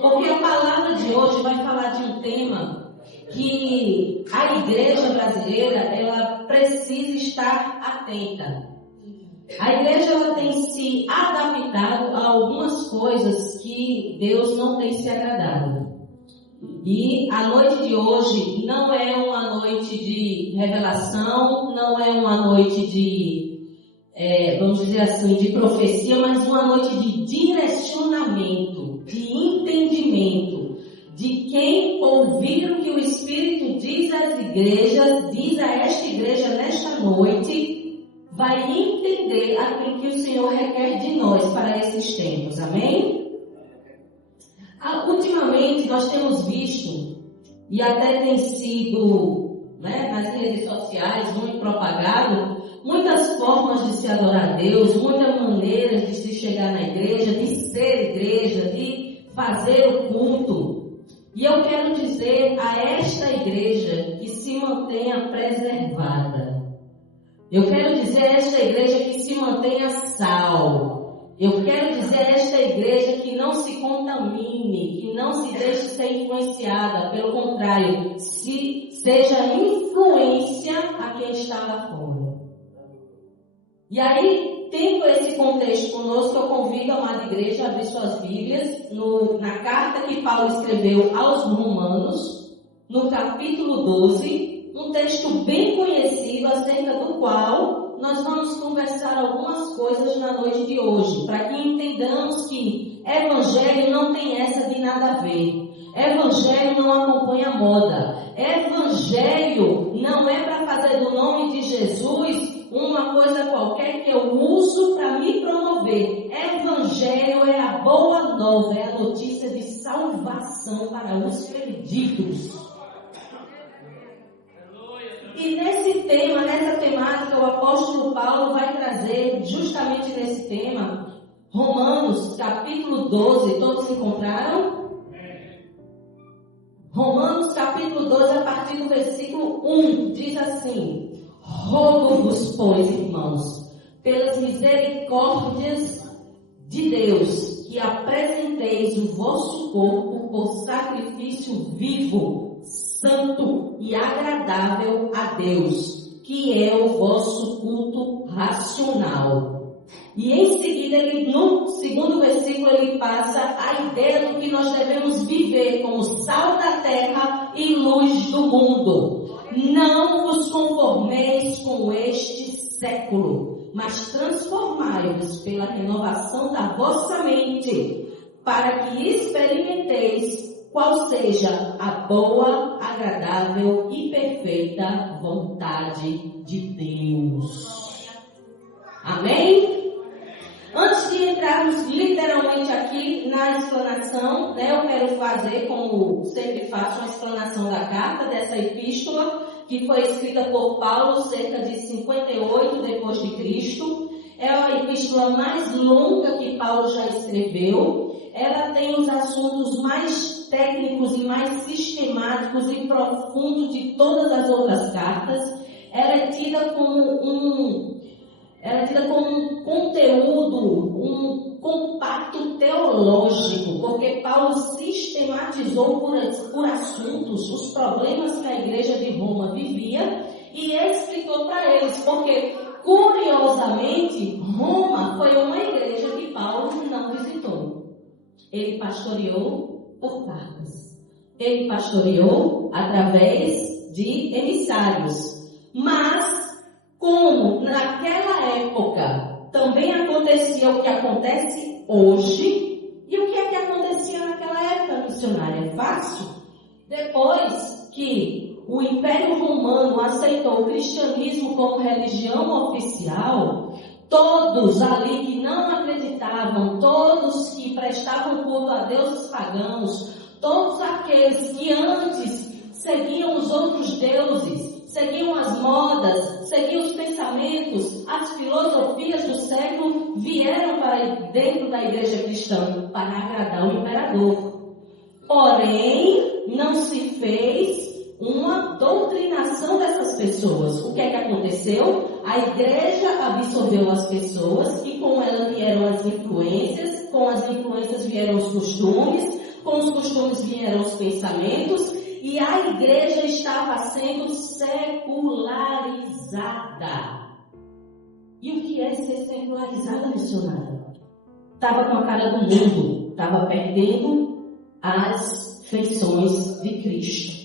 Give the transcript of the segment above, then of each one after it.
Porque a palavra de hoje vai falar de um tema que a igreja brasileira, ela precisa estar atenta. A igreja, ela tem se adaptado a algumas coisas que Deus não tem se agradado. E a noite de hoje não é uma noite de revelação, não é uma noite de, vamos dizer assim, de profecia, mas uma noite de direcionamento, de entendimento, de quem ouvir o que o Espírito diz às igrejas, diz a esta igreja nesta noite, vai entender aquilo que o Senhor requer de nós para esses tempos. Amém? Ultimamente nós temos visto, e até tem sido nas redes sociais muito propagado, muitas formas de se adorar a Deus, muitas maneiras de se chegar na igreja, de ser igreja, de fazer o culto. E eu quero dizer a esta igreja que se mantenha preservada. Eu quero dizer a esta igreja que se mantenha sal. Eu quero dizer a esta igreja que não se contamine, que não se deixe ser influenciada. Pelo contrário, seja influência a quem está lá fora. E aí, tendo esse contexto conosco, eu convido a amada igreja a abrir suas Bíblias na carta que Paulo escreveu aos Romanos, no capítulo 12, um texto bem conhecido acerca do qual nós vamos conversar algumas coisas na noite de hoje, para que entendamos que evangelho não tem essa de nada a ver. Evangelho não acompanha moda. Evangelho não é para fazer do nome de Jesus uma coisa qualquer que eu uso para me promover. Evangelho é a boa nova, é a notícia de salvação para os perdidos. E nesse tema, nessa temática, o apóstolo Paulo vai trazer, justamente nesse tema, Romanos capítulo 12, todos encontraram? Romanos capítulo 12, a partir do versículo 1, diz assim: rogo-vos, pois, irmãos, pelas misericórdias de Deus, que apresenteis o vosso corpo por sacrifício vivo, santo e agradável a Deus, que é o vosso culto racional. E em seguida, no segundo versículo, ele passa a ideia do que nós devemos viver como sal da terra e luz do mundo. Não vos conformeis com este século, mas transformai-vos pela renovação da vossa mente, para que experimenteis qual seja a boa, agradável e perfeita vontade de Deus. Amém? Antes de entrarmos literalmente aqui na explanação, eu quero fazer, como sempre faço, uma explanação da carta, dessa epístola, que foi escrita por Paulo cerca de 58 depois de Cristo. É a epístola mais longa que Paulo já escreveu. Ela tem os assuntos mais técnicos e mais sistemáticos e profundos de todas as outras cartas. Ela é tida como um conteúdo, um compacto teológico, porque Paulo sistematizou por assuntos os problemas que a igreja de Roma vivia e explicou para eles, porque curiosamente Roma foi uma igreja que Paulo não visitou. Ele pastoreou por cartas. Ele pastoreou através de emissários. Mas, como naquela época também acontecia o que acontece hoje, e o que é que acontecia naquela época missionária? É fácil? Depois que o Império Romano aceitou o cristianismo como religião oficial, todos ali que não acreditavam, todos que prestavam culto a deuses pagãos, todos aqueles que antes seguiam os outros deuses, seguiam as modas, seguiam os pensamentos, as filosofias do século, vieram para dentro da igreja cristã para agradar o imperador. Porém, não se fez uma doutrinação dessas pessoas. O que é que aconteceu? A igreja absorveu as pessoas e com ela vieram as influências, com as influências vieram os costumes, com os costumes vieram os pensamentos, e a igreja estava sendo secularizada. E o que é ser secularizada, missionária? Estava com a cara do mundo, estava perdendo as feições de Cristo.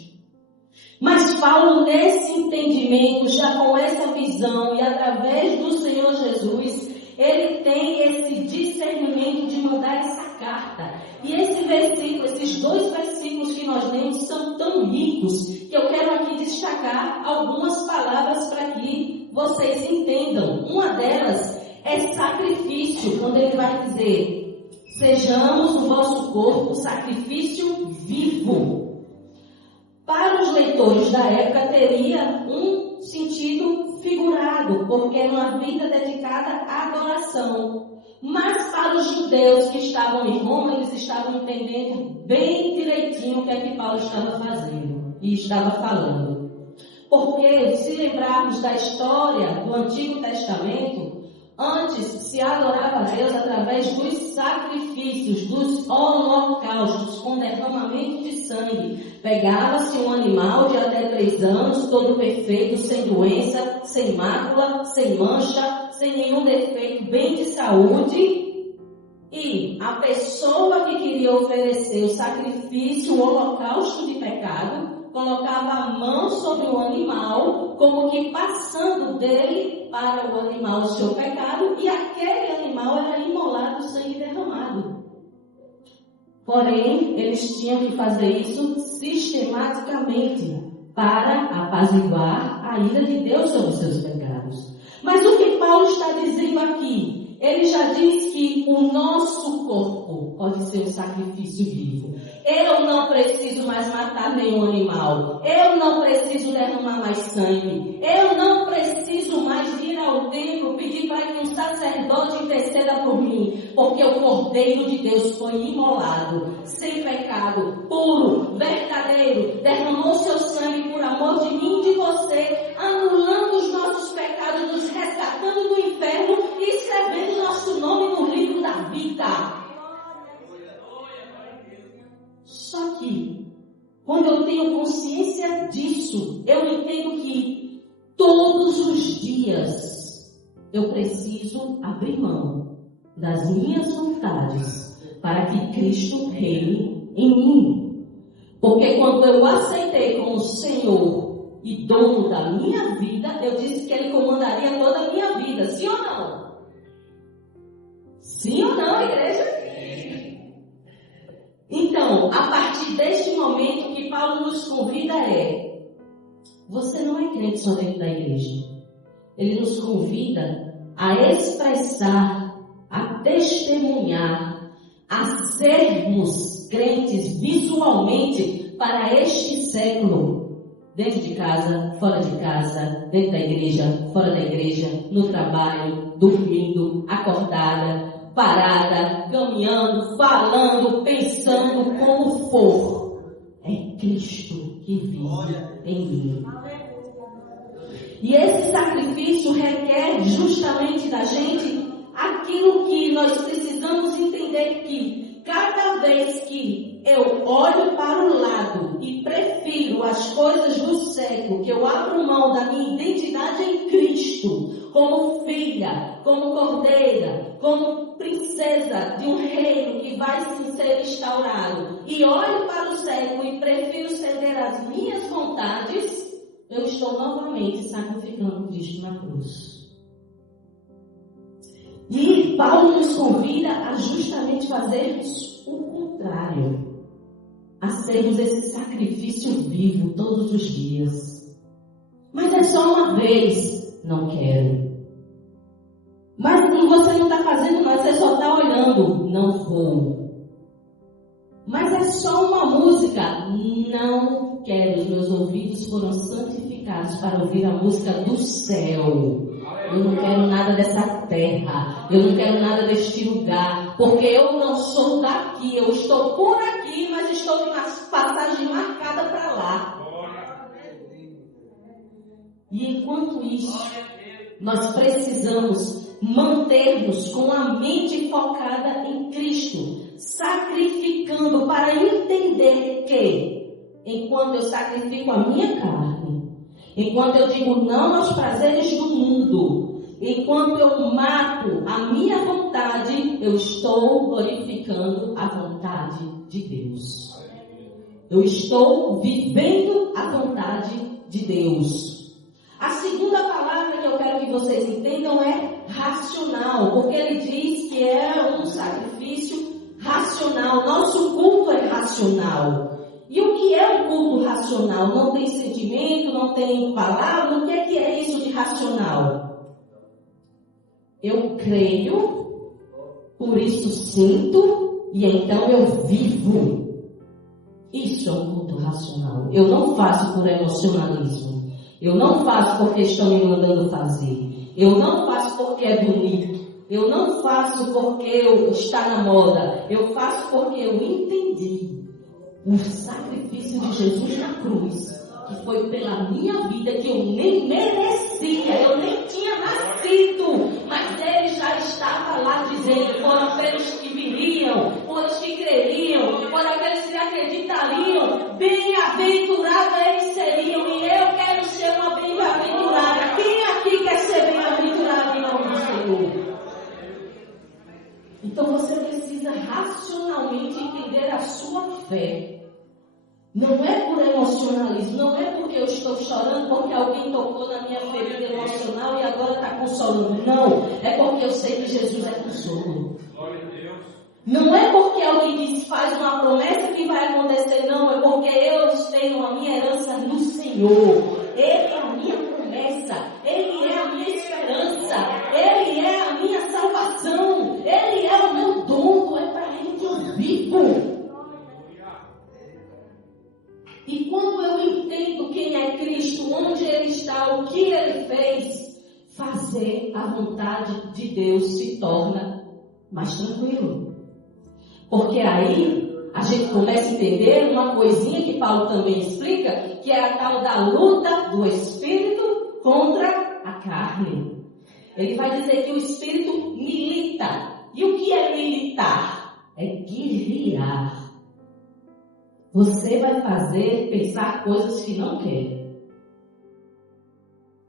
Mas Paulo, nesse entendimento, já com essa visão e através do Senhor Jesus, ele tem esse discernimento de mandar essa carta. E esse versículo, esses 2 versículos que nós lemos são tão ricos que eu quero aqui destacar algumas palavras para que vocês entendam. Uma delas é sacrifício, quando ele vai dizer: sejamos o vosso corpo sacrifício vivo. Para os leitores da época teria um sentido figurado, porque era uma vida dedicada à adoração. Mas para os judeus que estavam em Roma, eles estavam entendendo bem direitinho o que é que Paulo estava fazendo e estava falando. Porque, se lembrarmos da história do Antigo Testamento, antes se adorava a Deus através dos sacrifícios, dos holocaustos, com derramamento de sangue. Pegava-se um animal de até 3 anos, todo perfeito, sem doença, sem mácula, sem mancha, sem nenhum defeito, bem de saúde. E a pessoa que queria oferecer o sacrifício, o holocausto de pecado, colocava a mão sobre o animal, como que passando dele para o animal o seu pecado, e aquele animal era imolado, sangue derramado. Porém, eles tinham que fazer isso sistematicamente para apaziguar a ira de Deus sobre os seus pecados. Mas o que Paulo está dizendo aqui? Ele já diz que o nosso corpo pode ser um sacrifício vivo. Eu não preciso mais matar nenhum animal. Eu não preciso derramar mais sangue. Eu não preciso mais ir ao templo pedir para que um sacerdote interceda por mim. Porque o Cordeiro de Deus foi imolado, sem pecado, puro, verdadeiro. Derramou seu sangue por amor de mim e de você, anulando os nossos pecados, nos resgatando do inferno e escrevendo nosso nome no livro da vida. Só que, quando eu tenho consciência disso, eu entendo que todos os dias eu preciso abrir mão das minhas vontades para que Cristo reine em mim. Porque quando eu aceitei como Senhor e dono da minha vida, eu disse que Ele comandaria toda a minha vida. Sim ou não? Sim ou não, igreja? Então, a partir deste momento que Paulo nos convida você não é crente só dentro da igreja. Ele nos convida a expressar, a testemunhar, a sermos crentes visualmente para este século. Dentro de casa, fora de casa, dentro da igreja, fora da igreja, no trabalho, dormindo, acordada, parada, caminhando, falando, pensando, como for. É Cristo que vive em mim. E esse sacrifício requer justamente da gente aquilo que nós precisamos entender, que cada vez que eu olho para o lado e prefiro as coisas do século, que eu abro mão da minha identidade em Cristo, como filha, como cordeira, como princesa de um reino que vai ser instaurado, e olho para o século e prefiro ceder às minhas vontades, eu estou novamente sacrificando Cristo na cruz. E Paulo nos convida a justamente fazermos o contrário, a sermos esse sacrifício vivo todos os dias. Mas é só uma vez, não quero. Mas você não está fazendo nada, você só está olhando, não vou. Mas é só uma música, não quero. Os meus ouvidos foram santificados para ouvir a música do céu. Eu não quero nada dessa terra, eu não quero nada deste lugar, porque eu não sou daqui, eu estou por aqui, mas estou com uma passagem marcada para lá. E enquanto isso, nós precisamos manter-nos com a mente focada em Cristo, sacrificando para entender que, enquanto eu sacrifico a minha carne, enquanto eu digo não aos prazeres do mundo, enquanto eu mato a minha vontade, eu estou glorificando a vontade de Deus. Eu estou vivendo a vontade de Deus. A segunda palavra que eu quero que vocês entendam é racional, porque ele diz que é um sacrifício racional. Nosso culto é racional. E o que é um culto racional? Não tem sentimento, não tem palavra. O que é isso de racional? Eu creio, por isso sinto, e então eu vivo. Isso é um culto racional. Eu não faço por emocionalismo. Eu não faço porque estão me mandando fazer. Eu não faço porque é bonito. Eu não faço porque está na moda. Eu faço porque eu entendi o sacrifício de Jesus na cruz, que foi pela minha vida, que eu nem merecia, eu nem tinha nascido, mas ele já estava lá dizendo: foram aqueles que viriam, foram os que creriam, foram aqueles que acreditariam, bem-aventurados eles seriam, e eu quero ser uma bem-aventurada. Quem aqui quer ser bem-aventurado em nome do Senhor? Então você precisa racionalmente entender a sua fé. Não é por emocionalismo, não é porque eu estou chorando, porque alguém tocou na minha ferida emocional e agora está consolando. Não, é porque eu sei que Jesus é consolo. Não é porque alguém diz, faz uma promessa que vai acontecer, não, é porque eu tenho a minha herança no Senhor. Ele é a minha promessa, Ele é a minha esperança, Ele é a minha salvação, Ele é o meu dom, é para Ele que eu vivo. E quando eu entendo quem é Cristo, onde Ele está, o que Ele fez, fazer a vontade de Deus se torna mais tranquilo. Porque aí a gente começa a entender uma coisinha que Paulo também explica, que é a tal da luta do Espírito contra a carne. Ele vai dizer que o Espírito milita. E o que é militar? É guerrear. Você vai pensar coisas que não quer.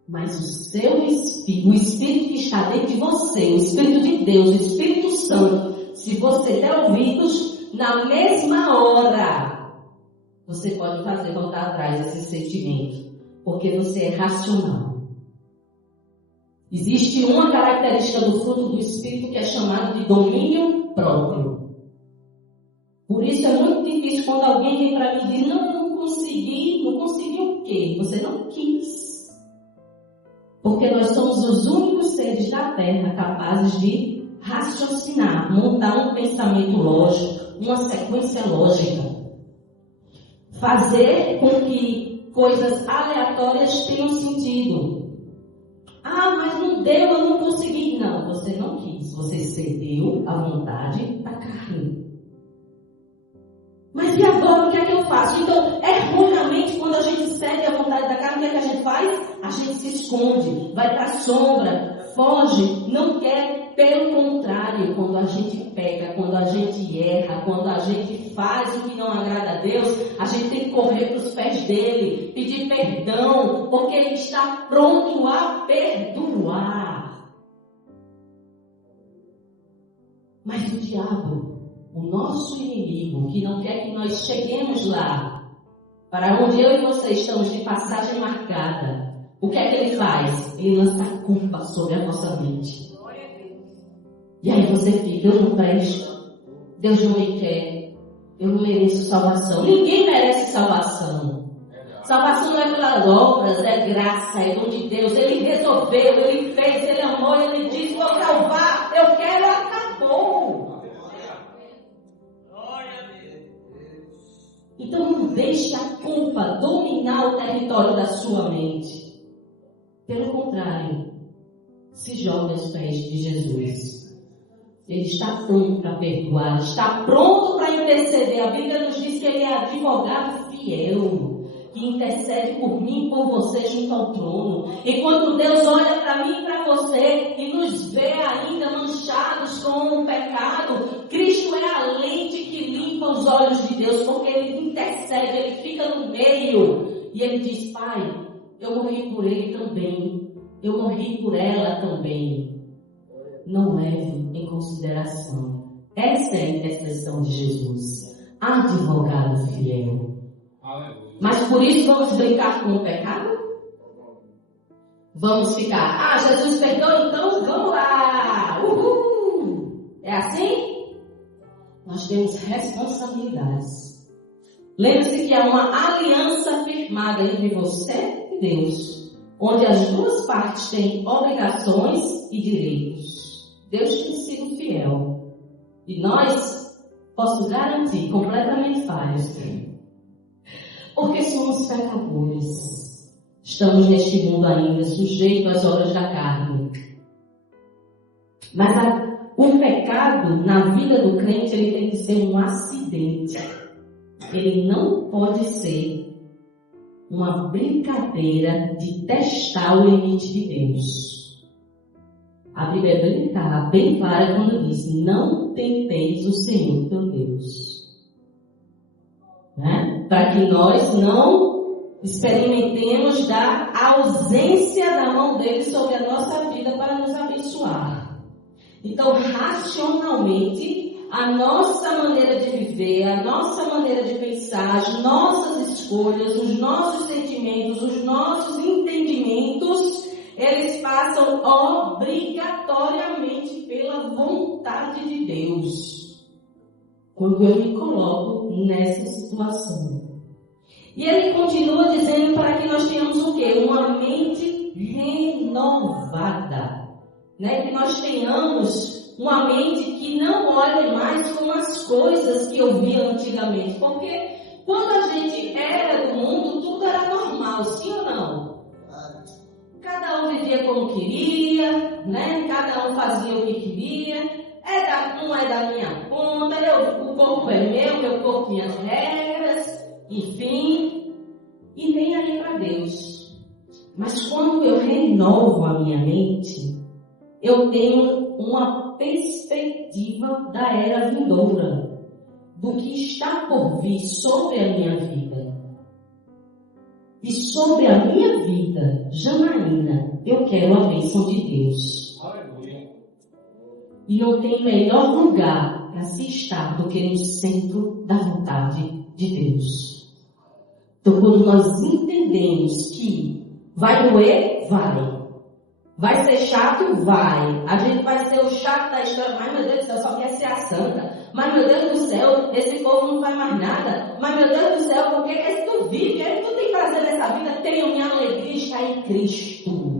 Mas o seu Espírito, o Espírito que está dentro de você, o Espírito de Deus, o Espírito Santo, se você der ouvidos, na mesma hora, você pode fazer voltar atrás esse sentimento. Porque você é racional. Existe uma característica do fruto do Espírito que é chamado de domínio próprio. Por isso é muito difícil quando alguém vem para mim e diz: não consegui o quê? Você não quis. Porque nós somos os únicos seres da Terra capazes de raciocinar, montar um pensamento lógico, uma sequência lógica. Fazer com que coisas aleatórias tenham sentido. Ah, mas não deu, eu não consegui. Não, você não quis. Você cedeu à vontade da carne. Mas e agora, o que é que eu faço? Então, erroneamente, quando a gente cede à vontade da carne, o que é que a gente faz? A gente se esconde, vai para a sombra, foge, não quer. Pelo contrário, quando a gente peca, quando a gente erra, quando a gente faz o que não agrada a Deus, a gente tem que correr para os pés dele, pedir perdão, porque ele está pronto a perdoar. Mas o diabo, o nosso inimigo, que não quer que nós cheguemos lá, para onde eu e você estamos de passagem marcada, o que é que ele faz? Ele lança a culpa sobre a nossa mente. E aí você fica: eu não presto, Deus não me quer, eu não mereço salvação. Ninguém merece salvação. Salvação não é pelas obras, é graça, é dom de Deus. Ele resolveu, ele fez, ele amou, ele disse: vou salvar, eu quero, acabou. Então não deixe a culpa dominar o território da sua mente. Pelo contrário, se jogue aos pés de Jesus. Ele está pronto para perdoar, está pronto para interceder. A Bíblia nos diz que ele é advogado fiel, que intercede por mim e por você junto ao trono. E quando Deus olha para mim e para você e nos vê ainda manchados com o pecado, Cristo é a lente que limpa os olhos de Deus, porque Ele intercede, Ele fica no meio. E Ele diz: Pai, eu morri por ele também, eu morri por ela também. Não leve em consideração. Essa é a intercessão de Jesus, advogado fiel. Mas por isso vamos brincar com o pecado? Vamos ficar: Jesus perdoa, então vamos lá, uhul! É assim? Nós temos responsabilidades. Lembre-se que há uma aliança firmada entre você e Deus, onde as duas partes têm obrigações e direitos. Deus tem sido fiel. E nós, posso garantir, completamente falhos. Porque somos pecadores. Estamos neste mundo ainda sujeitos às obras da carne. Mas o pecado na vida do crente, ele tem que ser um acidente. Ele não pode ser uma brincadeira de testar o limite de Deus. A Bíblia é bem clara quando diz: não tenteis o Senhor teu Deus. Né? Para que nós não experimentemos da ausência da mão dele sobre a nossa vida para nos abençoar. Então, racionalmente, a nossa maneira de viver, a nossa maneira de pensar, as nossas escolhas, os nossos sentimentos, os nossos entendimentos, eles passam obrigatoriamente pela vontade de Deus. Quando eu me coloco nessa situação. E ele continua dizendo para que nós tenhamos o quê? Uma mente renovada. Né? Que nós tenhamos uma mente que não olhe mais como as coisas que eu via antigamente. Porque quando a gente era do mundo, tudo era normal, sim ou não? Cada um vivia como queria, né? Cada um fazia o que queria. Não é da minha conta, o corpo é meu corpo tinha as regras, enfim. E nem aí para Deus. Mas quando eu renovo a minha mente, eu tenho uma perspectiva da era vindoura, do que está por vir sobre a minha vida. E sobre a minha vida, Janaína, eu quero a bênção de Deus. E não tem melhor lugar para se estar do que no centro da vontade de Deus. Então, quando nós entendemos que vai doer, vai ser chato, vai. A gente vai ser o chato da história. Mas, meu Deus do céu, só quer ser a santa. Mas, meu Deus do céu, esse povo não faz mais nada. Mas, meu Deus do céu, por que que tu vive? O que tu tem prazer nessa vida? Tenho minha alegria está em Cristo.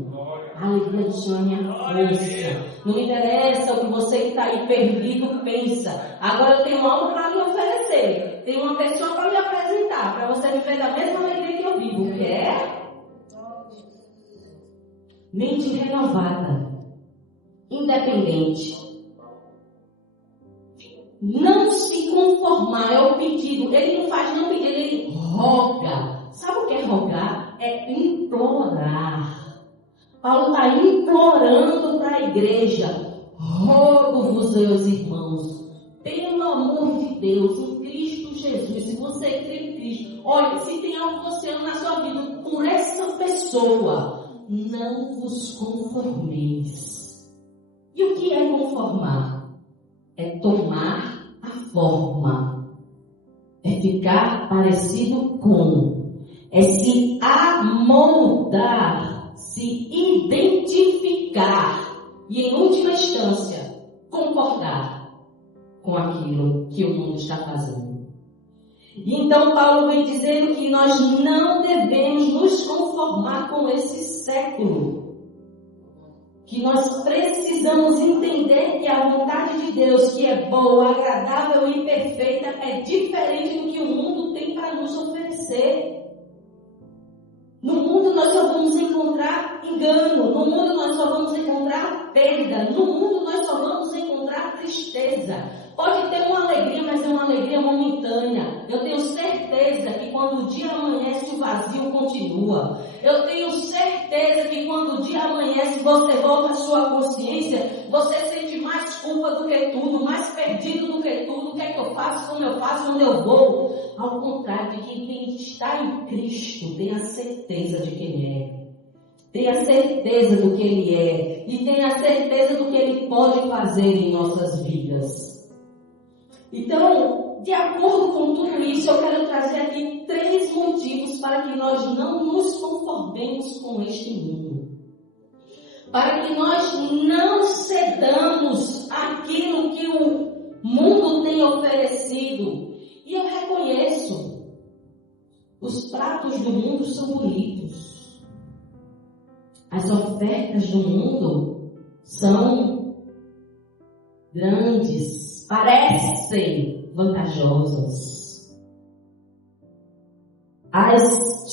A alegria do Senhor é minha força. Não me interessa o que você que está aí perdido pensa. Agora eu tenho algo para lhe oferecer. Tenho uma pessoa para lhe apresentar. Para você viver da mesma alegria que eu vivo. Quer? Mente renovada. Independente. Não se conformar. É o pedido. Ele não faz não pedido, ele roga. Sabe o que é rogar? É implorar. Paulo está implorando para a igreja: rogo-vos, meus irmãos, pelo amor de Deus, em Cristo Jesus, se você crê em Cristo, olha, se tem algo que você ama na sua vida, por essa pessoa, não vos conformeis. E o que é conformar? É tomar a forma, é ficar parecido com, é se amoldar, se identificar e, em última instância, concordar com aquilo que o mundo está fazendo. E então Paulo vem dizendo que nós não devemos nos conformar com esse século. Que nós precisamos entender que a vontade de Deus, que é boa, agradável e perfeita, é diferente do que o mundo tem para nos oferecer. No mundo nós só vamos encontrar engano, no mundo nós só vamos encontrar perda, no mundo nós só vamos encontrar tristeza. Pode ter uma alegria, mas é uma alegria momentânea. Eu tenho certeza certeza que quando o dia amanhece, o vazio continua. Eu tenho certeza que quando o dia amanhece, você volta à sua consciência, você sente mais culpa do que tudo, mais perdido do que tudo. O que é que eu faço, como eu faço, onde eu vou? Ao contrário de quem está em Cristo, tem a certeza de quem é. Tem a certeza do que Ele é. E tem a certeza do que Ele pode fazer em nossas vidas. Então, de acordo com tudo isso, eu quero trazer aqui 3 motivos para que nós não nos conformemos com este mundo. Para que nós não cedamos aquilo que o mundo tem oferecido. E eu reconheço, os pratos do mundo são bonitos. As ofertas do mundo são grandes, parecem vantajosas. As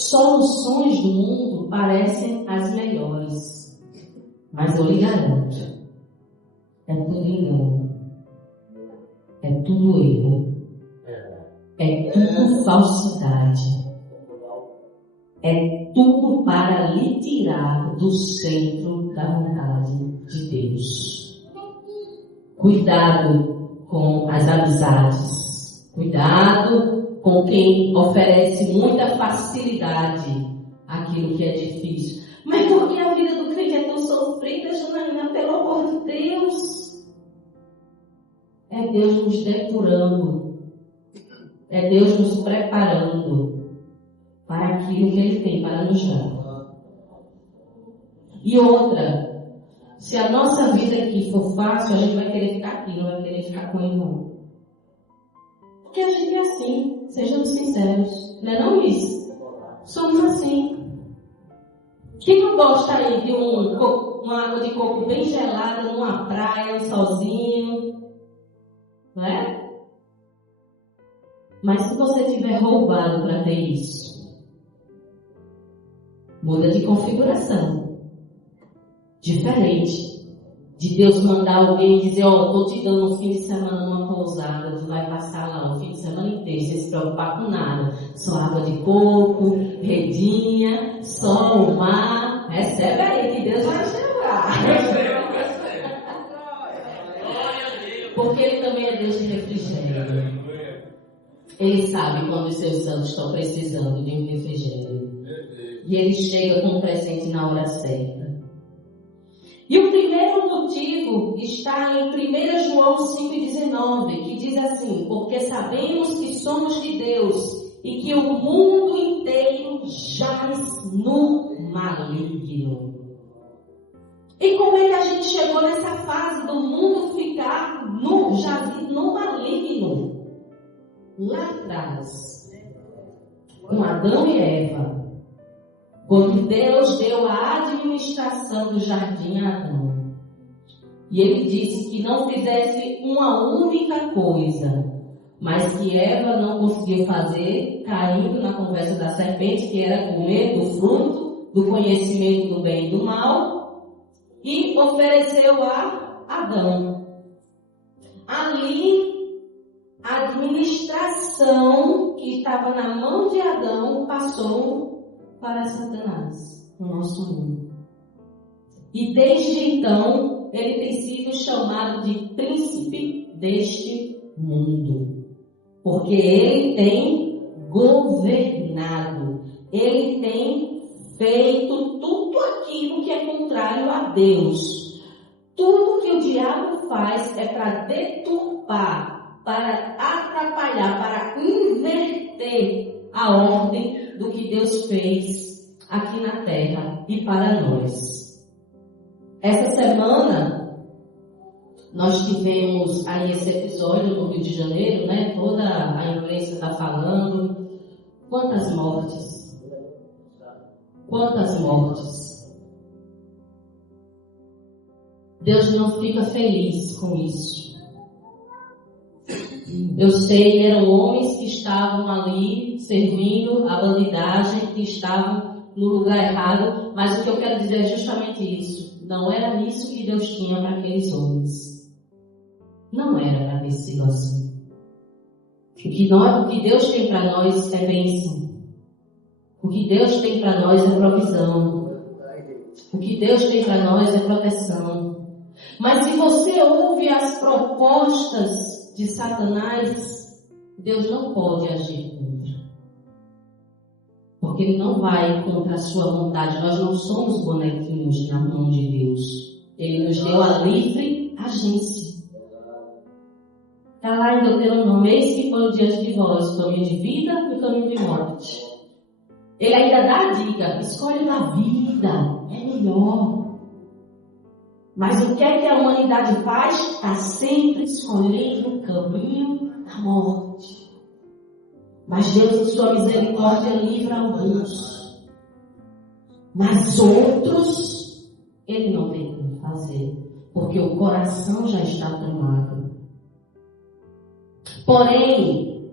soluções do mundo parecem as melhores. Mas eu lhe garanto, é tudo engano. É tudo erro. É tudo falsidade. É tudo para lhe tirar do centro da vontade de Deus. Cuidado com as amizades. Cuidado com quem oferece muita facilidade àquilo que é difícil. Mas por que a vida do crente é tão sofrida, Janaína? Pelo amor de Deus. É Deus nos depurando. É Deus nos preparando para aquilo que Ele tem para nos dar. E outra, se a nossa vida aqui for fácil, a gente vai querer ficar aqui, não vai querer ficar com o irmão. Porque a gente é assim, sejamos sinceros. Não é não isso? Somos assim. Quem não gosta aí de uma água de coco bem gelada, numa praia, sozinho? Não é? Mas se você tiver roubado para ter isso, muda de configuração. Diferente de Deus mandar alguém dizer, estou te dando um fim de semana numa pousada, tu vai passar lá um fim de semana inteiro, sem se preocupar com nada. Só água de coco, redinha, sol, o mar. Recebe aí que Deus vai chegar. Porque Ele também é Deus de refrigério. Ele sabe quando os seus santos estão precisando de um refrigério. E Ele chega com um presente na hora certa. E o primeiro motivo está em 1 João 5,19, que diz assim: porque sabemos que somos de Deus e que o mundo inteiro jaz no maligno. E como é que a gente chegou nessa fase do mundo ficar no maligno? Lá atrás, com Adão e Eva, quando Deus deu a administração do jardim a Adão, e Ele disse que não fizesse uma única coisa, mas que Eva não conseguiu fazer, caindo na conversa da serpente, que era comer do fruto do conhecimento do bem e do mal, e ofereceu a Adão. Ali, a administração que estava na mão de Adão passou para Satanás, no nosso mundo. E desde então, ele tem sido chamado de príncipe deste mundo. Porque ele tem governado, ele tem feito tudo aquilo que é contrário a Deus. Tudo que o diabo faz é para deturpar, para atrapalhar, para inverter a ordem do que Deus fez aqui na terra e para nós. Essa semana nós tivemos aí esse episódio no Rio de Janeiro, né? Toda a imprensa está falando. Quantas mortes? Quantas mortes? Deus não fica feliz com isso. Eu sei, eram homens que estavam ali servindo a bandidagem, que estavam no lugar errado, mas o que eu quero dizer é justamente isso. Não era isso que Deus tinha para aqueles homens. Não era para ter sido assim. O que Deus tem para nós é bênção. O que Deus tem para nós é provisão. O que Deus tem para nós é proteção. Mas se você ouve as propostas de Satanás, Deus não pode agir contra. Porque Ele não vai contra a sua vontade. Nós não somos bonequinhos na mão de Deus. Ele nos deu a livre agência. Está lá em Deuteronômio: eis que põe diante de vós o caminho de vida e o caminho de morte. Ele ainda dá a dica: escolhe a vida, é melhor. Mas o que é que a humanidade faz? Está sempre escolhendo o caminho da morte. Mas Deus, em sua misericórdia, livra alguns. Mas outros, Ele não tem como fazer, porque o coração já está tramado. Porém,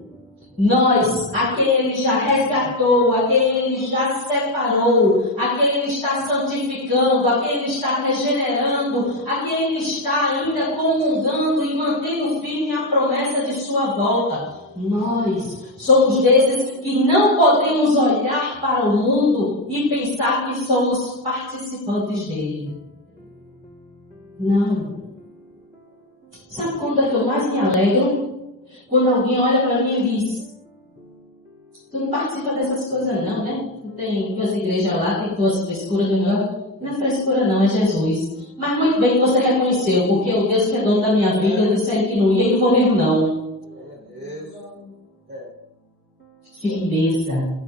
nós, a quem Ele já resgatou, a quem Ele já separou, a quem Ele está santificando, a quem Ele está regenerando, a quem Ele está ainda comungando e mantendo firme a promessa de sua volta, nós somos desses que não podemos olhar para o mundo e pensar que somos participantes dele. Não. Sabe quando é que eu mais me alegro? Quando alguém olha para mim e diz: tu não participa dessas coisas não, né? Tem duas igrejas lá, tem duas frescuras do meu. Não é frescura não, é Jesus. Mas muito bem que você reconheceu, porque o Deus que é dono da minha vida, eu disse que não ia e não vou mesmo não. Firmeza,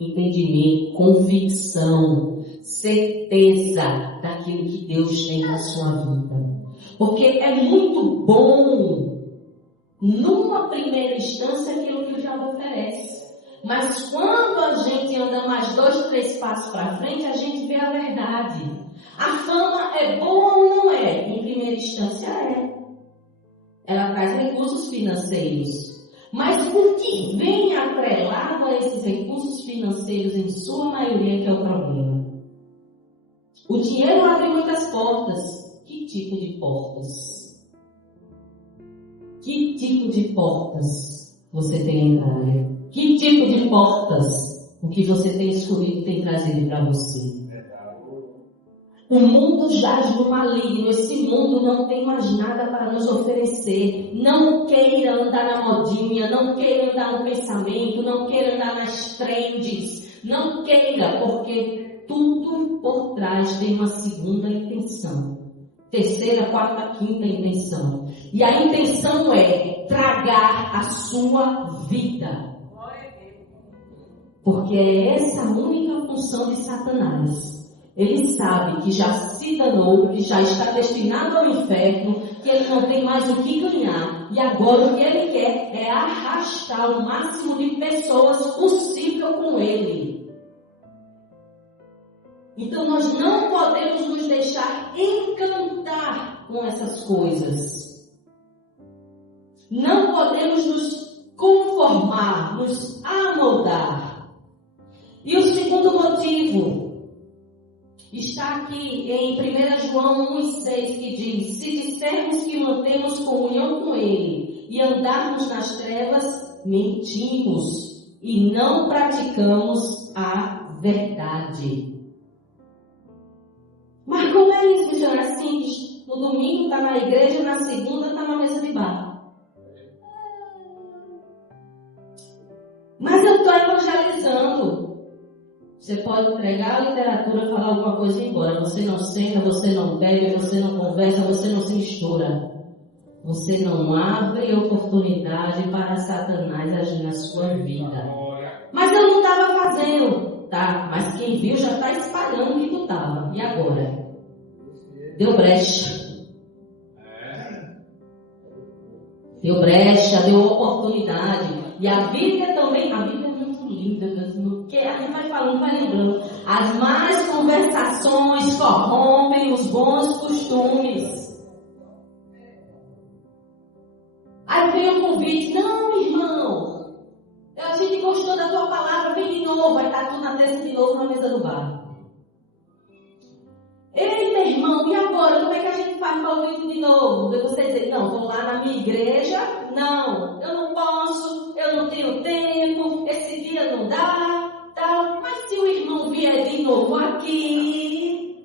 entendimento, convicção, certeza daquilo que Deus tem na sua vida. Porque é muito bom, numa primeira instância, aquilo que o diabo oferece. Mas quando a gente anda mais 2, 3 passos para frente, a gente vê a verdade. A fama é boa ou não é? Em primeira instância é. Ela traz recursos financeiros. Mas o que vem atrelado a esses recursos financeiros, em sua maioria, que é o problema. O dinheiro abre muitas portas. Que tipo de portas? Que tipo de portas você tem entrado? Que tipo de portas o que você tem escolhido tem trazido para você? O mundo jaz no maligno. Esse mundo não tem mais nada para nos oferecer. Não queira andar na modinha, não queira andar no pensamento, não queira andar nas trends. Não queira, porque tudo por trás tem uma segunda intenção. Terceira, quarta, quinta intenção. E a intenção é tragar a sua vida. Porque é essa a única função de Satanás. Ele sabe que já se danou, que já está destinado ao inferno, que ele não tem mais o que ganhar. E agora o que ele quer é arrastar o máximo de pessoas possível com ele. Então nós não podemos nos deixar encantar com essas coisas. Não podemos nos conformar, nos amoldar. E o segundo motivo está aqui em 1 João 1,6, que diz: se dissermos que mantemos comunhão com Ele e andarmos nas trevas, mentimos e não praticamos a verdade. Mas como é isso, missionário? É simples. No domingo está na igreja, na segunda está na mesa de bar. Mas eu estou evangelizando. Você pode pregar a literatura, falar alguma coisa e ir embora. Você não senta, você não bebe, você não conversa, você não se mistura. Você não abre oportunidade para Satanás agir na sua vida. Mas eu não estava fazendo. Tá, mas quem viu já está espalhando que tu estava. E agora? Deu brecha. Deu brecha, deu oportunidade. E a Bíblia também, a Bíblia é muito linda, porque a gente vai falando, vai lembrando. As más conversações corrompem os bons costumes. Aí vem o convite: não, irmão, a gente gostou da tua palavra, vem de novo. Vai estar tudo na terça de novo na mesa do bar. Ei, meu irmão, e agora? Como é que a gente faz para ouvir de novo? Você dizer: não, vou lá na minha igreja. Não, eu não posso, eu não tenho tempo, esse dia não dá, tal. Mas se o irmão vier de novo aqui,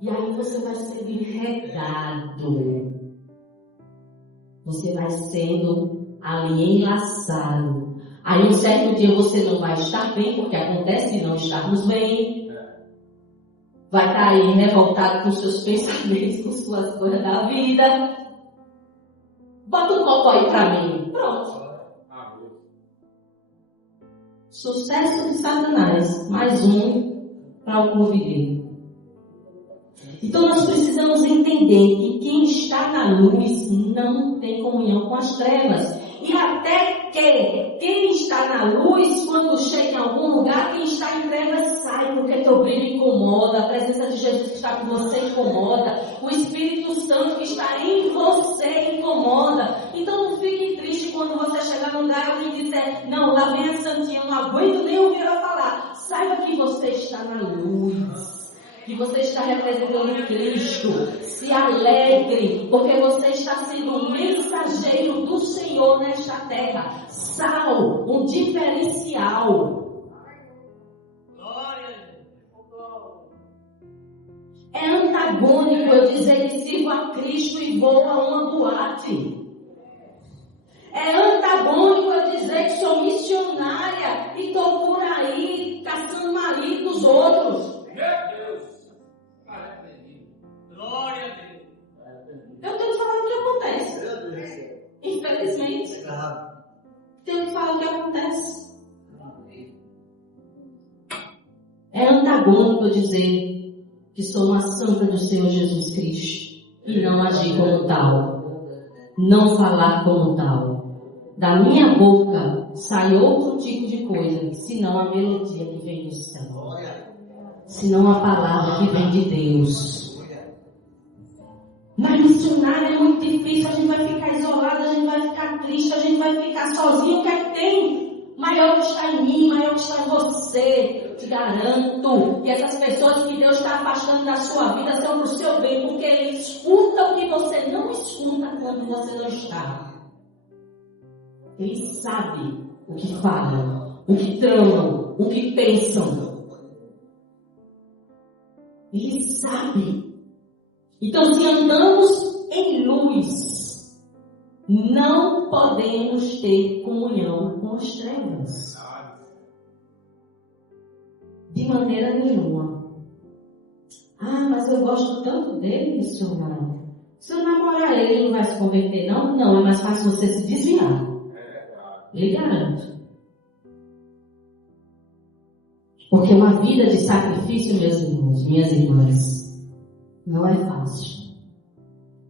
e aí você vai ser enredado. Você vai sendo ali enlaçado. Aí um certo dia você não vai estar bem, porque acontece de não estarmos bem. Vai estar aí revoltado com seus pensamentos, com suas coisas da vida. Bota um copo aí pra mim. Pronto. Sucesso de Satanás. Mais um para o clube dele. Então nós precisamos entender que quem está na luz não tem comunhão com as trevas. E até que quem está na luz, quando chega em algum lugar, quem está em trevas sai, porque teu brilho incomoda, a presença de Jesus que está com você incomoda, o Espírito Santo que está em você incomoda. Então não fique triste quando você chegar no lugar e dizer, não, lá vem a Santinha, eu não aguento nem ouvir ela falar. Saiba que você está na luz. Que você está representando Cristo. Se alegre, porque você está sendo um mensageiro do Senhor nesta terra. Sal, um diferencial. É antagônico eu dizer que sirvo a Cristo e vou a uma boate. É antagônico eu dizer que sou missionária e estou por aí caçando marido dos outros. Glória a Deus. Eu tenho que falar o que acontece. Infelizmente. Tenho que falar o que acontece. É antagônico dizer que sou uma santa do Senhor Jesus Cristo e não agir como tal. Não falar como tal. Da minha boca sai outro tipo de coisa, senão a melodia que vem do céu. Senão a palavra que vem de Deus. Mas missionária é muito difícil, a gente vai ficar isolado, a gente vai ficar triste, a gente vai ficar sozinho. O que é que tem? Maior que está em mim, maior que está em você. Te garanto que essas pessoas que Deus está afastando da sua vida são para o seu bem, porque Ele escuta o que você não escuta quando você não está. Ele sabe o que falam, o que tramam, o que pensam. Ele sabe. Então, se andamos em luz, não podemos ter comunhão com as trevas. De maneira nenhuma. Ah, mas eu gosto tanto dele, missionário. Se eu namorar ele, ele não vai se converter, não? Não, é mais fácil você se desviar. Lhe garanto. Porque uma vida de sacrifício, meus irmãos, minhas irmãs, não é fácil.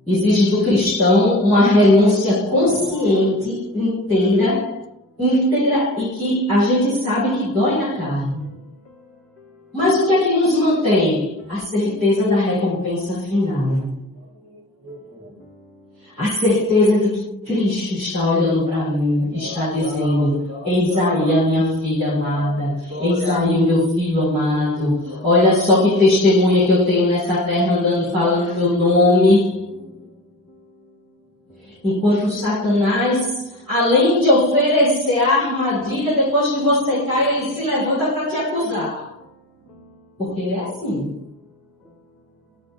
Exige do cristão uma renúncia consciente, inteira e que a gente sabe que dói na carne. Mas o que é que nos mantém? A certeza da recompensa final. A certeza de que Cristo está olhando para mim e está dizendo, eis aí a minha filha amada, eis aí o meu filho amado, olha só que testemunha que eu tenho nessa terra andando falando meu nome. Enquanto Satanás, além de oferecer a armadilha, depois que você cai, ele se levanta para te acusar. Porque ele é assim.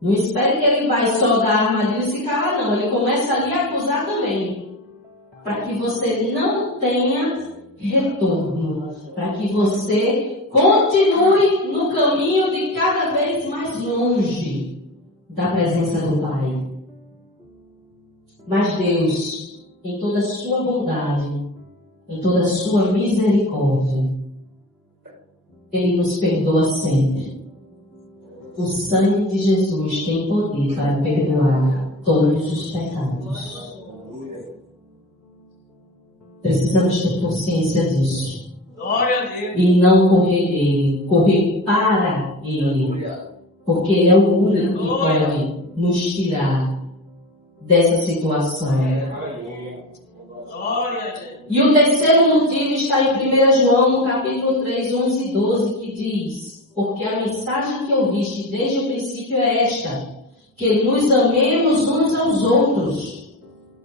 Não espere que ele vai só dar a armadilha e se calar, não. Ele começa ali a acusar também. Para que você não tenha retorno. Para que você continue no caminho de cada vez mais longe da presença do Pai. Mas Deus, em toda a sua bondade, em toda a sua misericórdia, Ele nos perdoa sempre. O sangue de Jesus tem poder para perdoar todos os pecados. Precisamos ter consciência disso. E não correr para Ele. Porque Ele é o único que pode nos tirar dessa situação. E o terceiro motivo está em 1 João, no capítulo 3, 11 e 12, que diz: porque a mensagem que ouviste desde o princípio é esta, que nos amemos uns aos outros.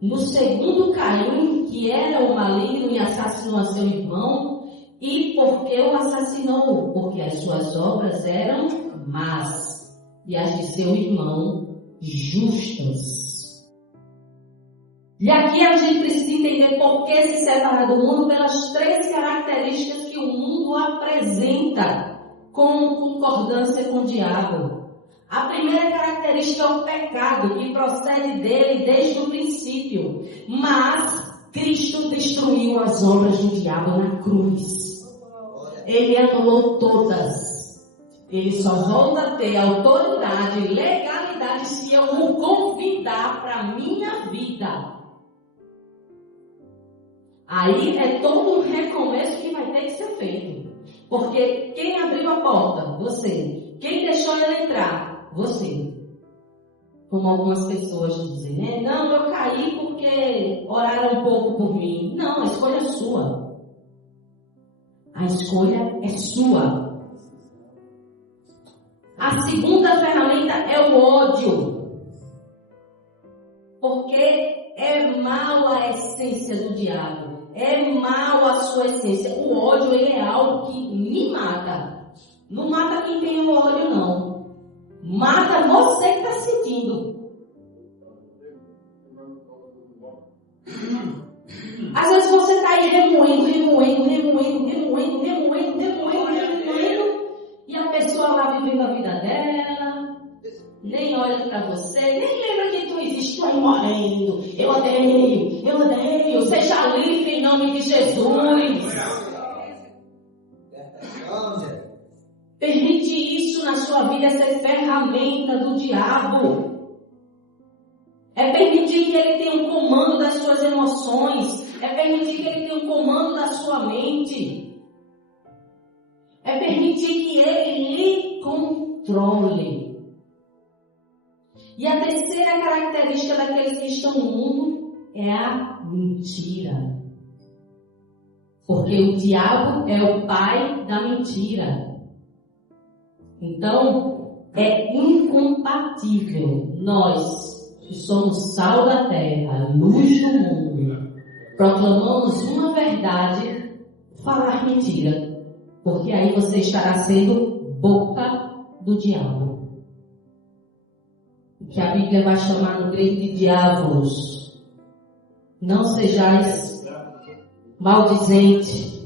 no segundo Caim, que era o maligno e assassinou a seu irmão. E por que o assassinou? Porque as suas obras eram más e as de seu irmão justas. E aqui a gente precisa entender por que se separar do mundo pelas 3 características que o mundo apresenta com concordância com o diabo. A primeira característica é o pecado, que procede dele desde o princípio. Mas Cristo destruiu as obras do diabo na cruz. Ele anulou todas. Ele só volta a ter autoridade e legalidade se eu o convidar para a minha vida. Aí é todo um recomeço que vai ter que ser feito. Porque quem abriu a porta? Você. Quem deixou ele entrar? Você. Como algumas pessoas dizem, né? Não, eu caí porque oraram um pouco por mim. Não, a escolha é sua. A escolha é sua. A segunda ferramenta é o ódio. Porque é mal a essência do diabo. É mal a sua essência. O ódio, ele é algo que me mata. Não mata quem tem o ódio, não. Mata você que está sentindo. Às vezes você está aí remoendo. E a pessoa lá vivendo a vida dela, nem olha para você, nem lembra que tu existe, tu aí morrendo. Eu odeio. Seja livre em nome de Jesus. Permite isso na sua vida, essa ferramenta do diabo. É permitir que ele tenha um comando das suas emoções. É permitir que ele tenha um comando da sua mente. É permitir que ele lhe controle. E a terceira característica daqueles que estão no mundo é a mentira. Porque o diabo é o pai da mentira. Então, é incompatível nós, que somos sal da terra, luz do mundo, proclamamos uma verdade, falar mentira. Porque aí você estará sendo boca do diabo. Que a Bíblia vai chamar no grego de diabolos. Não sejais maldizente.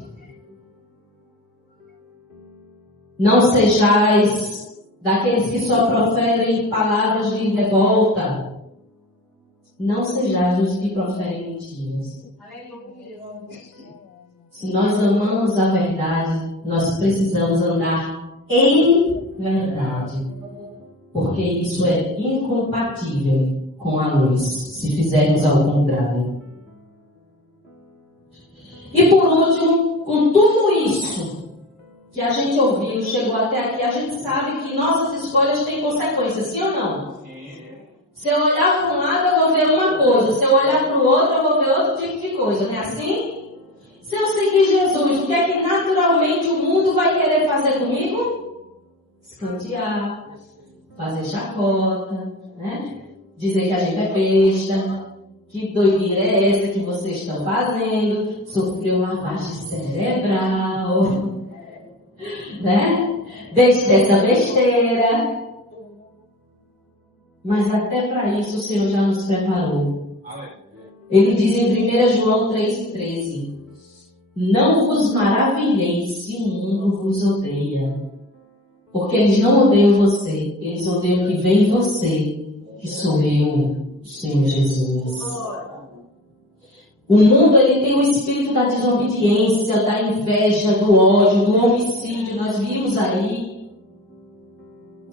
Não sejais daqueles que só proferem palavras de revolta. Não sejais os que proferem mentiras. Se nós amamos a verdade, nós precisamos andar em verdade. Porque isso é incompatível com a luz, se fizermos ao contrário. E por último, com tudo isso que a gente ouviu, chegou até aqui, a gente sabe que nossas escolhas têm consequências, sim ou não? Se eu olhar para um lado, eu vou ver uma coisa. Se eu olhar para o outro, eu vou ver outro tipo de coisa. Não é assim? Se eu seguir Jesus, o que é que naturalmente o mundo vai querer fazer comigo? Escantear, fazer chacota, né? Dizer que a gente é besta, que doideira é essa que vocês estão fazendo, sofreu lavagem cerebral, né? Deixe dessa besteira. Mas até para isso o Senhor já nos preparou. Ele diz em 1 João 3,13: não vos maravilheis se o mundo vos odeia. Porque eles não odeiam você, eles odeiam o que vem em você, que sou eu, Senhor Jesus. O mundo, ele tem o espírito da desobediência, da inveja, do ódio, do homicídio, nós vimos aí.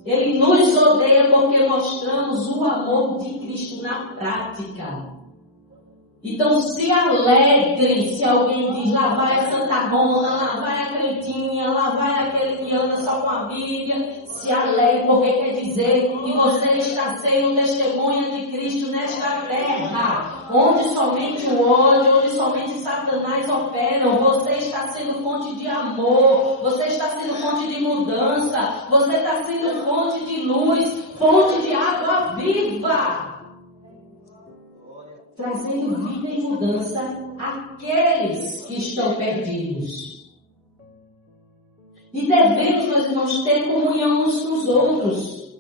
Ele nos odeia porque mostramos o amor de Cristo na prática. Então se alegre se alguém diz, lá vai a Santa Rona, lá vai a Cleitinha, lá vai aquele que anda só com a Bíblia. Se alegre porque quer dizer que você está sendo testemunha de Cristo nesta terra, onde somente o ódio, onde somente Satanás operam. Você está sendo fonte de amor, você está sendo fonte de mudança, você está sendo fonte de luz, fonte de água viva. trazendo vida e mudança àqueles que estão perdidos. E devemos, meus irmãos, ter comunhão uns com os outros,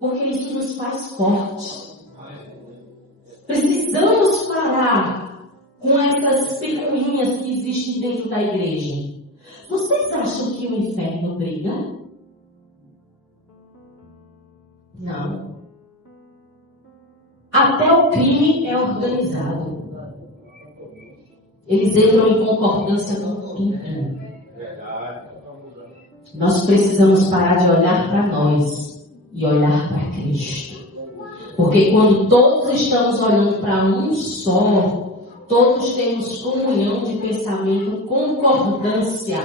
porque isso nos faz fortes. Precisamos parar com essas picuinhas que existem dentro da igreja. Vocês acham que o inferno briga? Não. Até o crime é organizado. Eles entram em concordância com tudo. Nós precisamos parar de olhar para nós e olhar para Cristo. Porque quando todos estamos olhando para um só, todos temos comunhão de pensamento, concordância.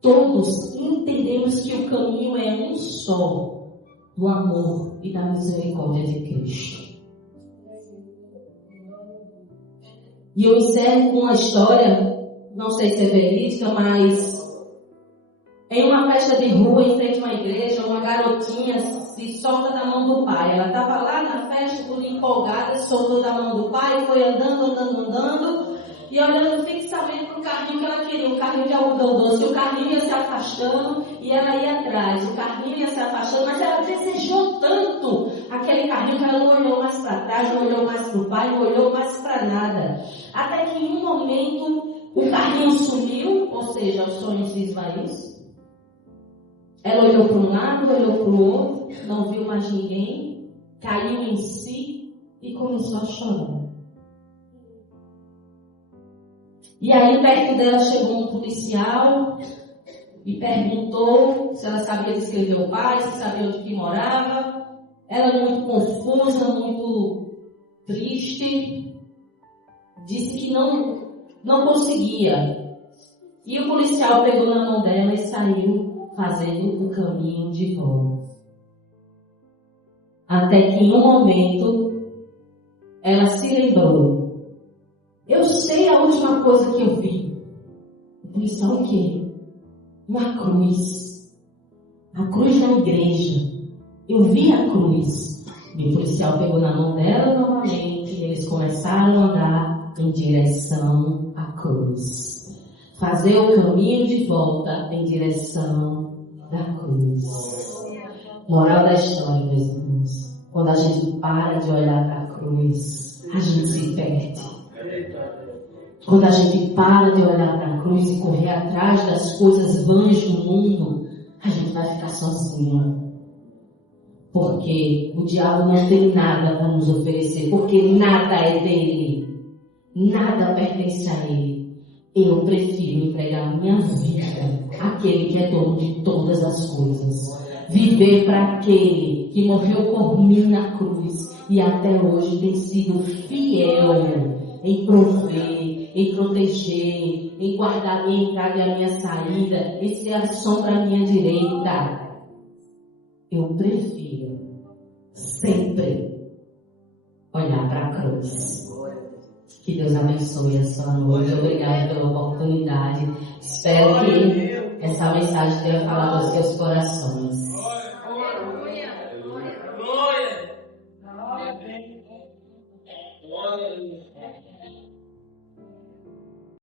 Todos entendemos que o caminho é um só, do amor e da misericórdia de Cristo. E eu encerro com uma história, não sei se é verídica, mas em uma festa de rua, em frente a uma igreja, uma garotinha se solta da mão do pai. Ela estava lá na festa, toda empolgada, soltou da mão do pai, foi andando, e olhando fixamente para o carrinho que ela queria, o carrinho de algodão doce. O carrinho ia se afastando e ela ia atrás. O carrinho ia se afastando, mas ela desejou tanto aquele carrinho que ela não olhou mais para trás, não olhou mais para o pai, não olhou mais para nada. Até que em um momento o carrinho sumiu, ou seja, o sonho se esvaiu. Ela olhou para um lado, olhou para o outro, não viu mais ninguém, caiu em si e começou a chorar. E aí perto dela chegou um policial e perguntou se ela sabia descrever o pai, se sabia onde que morava. Ela muito confusa, muito triste, disse que não conseguia. E o policial pegou na mão dela e saiu fazendo o caminho de volta. Até que em um momento ela se lembrou. Eu sei a última coisa que eu vi. O policial o quê? Uma cruz. A cruz da igreja. Eu vi a cruz. E o policial pegou na mão dela novamente e eles começaram a andar em direção à cruz. Fazer o caminho de volta em direção da cruz. Moral da história, meus irmãos. Quando a gente para de olhar para a cruz, a gente se perde. Quando a gente para de olhar para a cruz e correr atrás das coisas vãs do mundo, a gente vai ficar sozinho. Porque o diabo não tem nada para nos oferecer, porque nada é dele. Nada pertence a ele. Eu prefiro entregar minha vida àquele que é dono de todas as coisas. Viver para aquele que morreu por mim na cruz e até hoje tem sido fiel em prover, em proteger, em guardar a minha entrada e a minha saída, em ser a sombra à minha direita. Eu prefiro sempre olhar para a cruz. Que Deus abençoe a sua noite. Obrigada pela oportunidade. Espero que essa mensagem tenha falado aos seus corações.